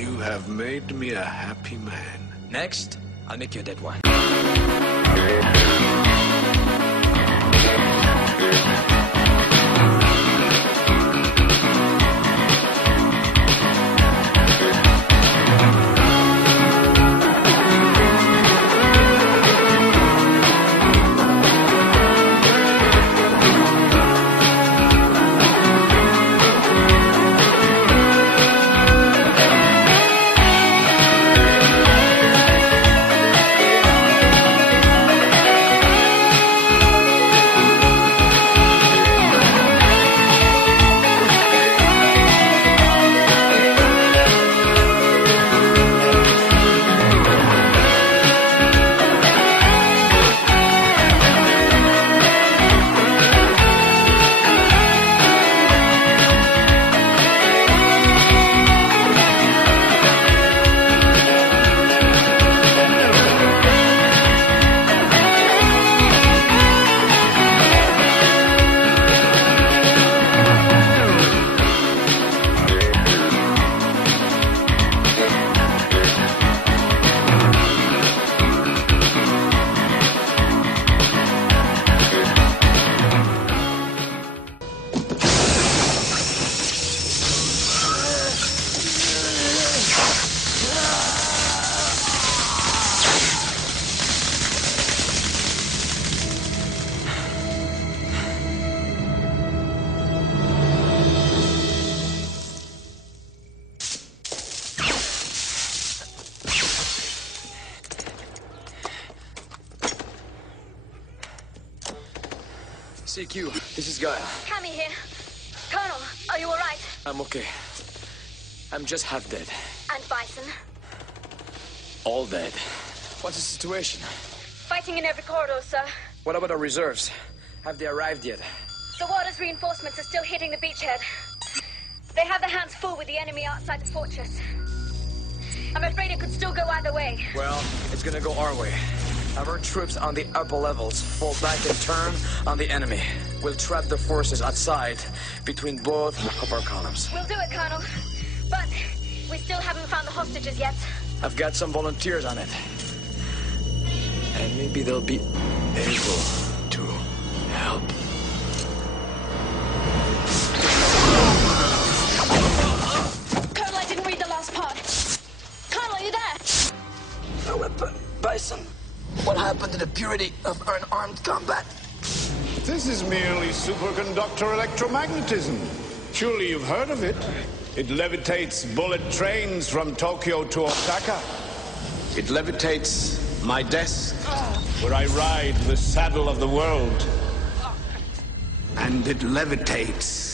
You have made me a happy man. Next, I'll make you a dead one. CQ, this is Gaia. Cammy here. Colonel, are you all right? I'm okay. I'm just half dead. And Bison? All dead. What's the situation? Fighting in every corridor, sir. What about our reserves? Have they arrived yet? The water's reinforcements are still hitting the beachhead. They have their hands full with the enemy outside the fortress. I'm afraid it could still go either way. Well, it's gonna go our way. Have our troops on the upper levels fall back and turn on the enemy. We'll trap the forces outside between both of our columns. We'll do it, Colonel. But we still haven't found the hostages yet. I've got some volunteers on it. And maybe they'll be able to help. Colonel, I didn't read the last part. Colonel, are you there? No weapon, Bison. What happened to the purity of unarmed combat? This is merely superconductor electromagnetism. Surely you've heard of it. It levitates bullet trains from Tokyo to Osaka. It levitates my desk, where I ride the saddle of the world. And it levitates